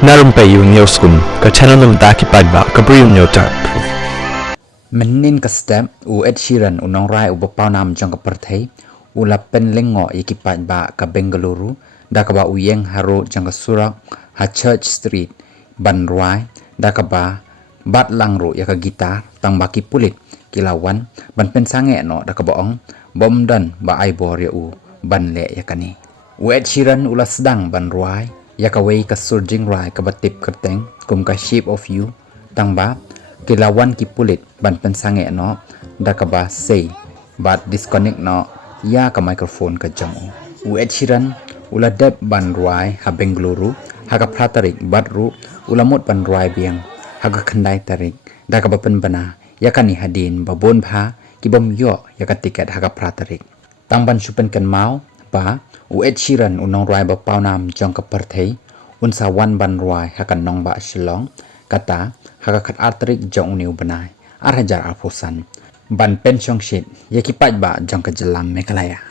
Narumpayu Neoskun, ka channel ng Daki Pagba, Gabriel Nyotar. Menin ka step u Ed Sheeran unong rai u bapau nam jang ka perthei u la pen lengo ikipat ba ka Bengaluru da ka ba u yeng haru jang ka surak ha Church Street ban ruai da ka ba bat lang ru ya ka gitar tang baki pulit kilawan ban pen sange no da ka ba ong bom dan ba ai bor ya u ban le ya ka ni u Ed Sheeran u la sedang ban ruai ya ka wei ka surging rai ka ba tip kerteng kum ka Shape of You tang ba kilawan ki pulit ban pen sange no da ka ba say but disconnect no ya ka microphone ka jang u Ed Sheeran ula dep ban ruai ha Bengaluru ha ka pratarik bat ru ula mot ban ruai biang ha ka khandai tarik da ka ba pen bana ya ka ni hadin ba bon pha ki bom yo ya ka tiket ha ka pratarik tang ban supen kan mau ba u Ed Sheeran unong ruai ba pau nam jang ka perthei un sa wan ban ruai ha kan nong ba shillong kata haka khat artrik jong niu banai ar hajar aposan ban pen chong shit yaki pat ba jong ka jalam mekalaya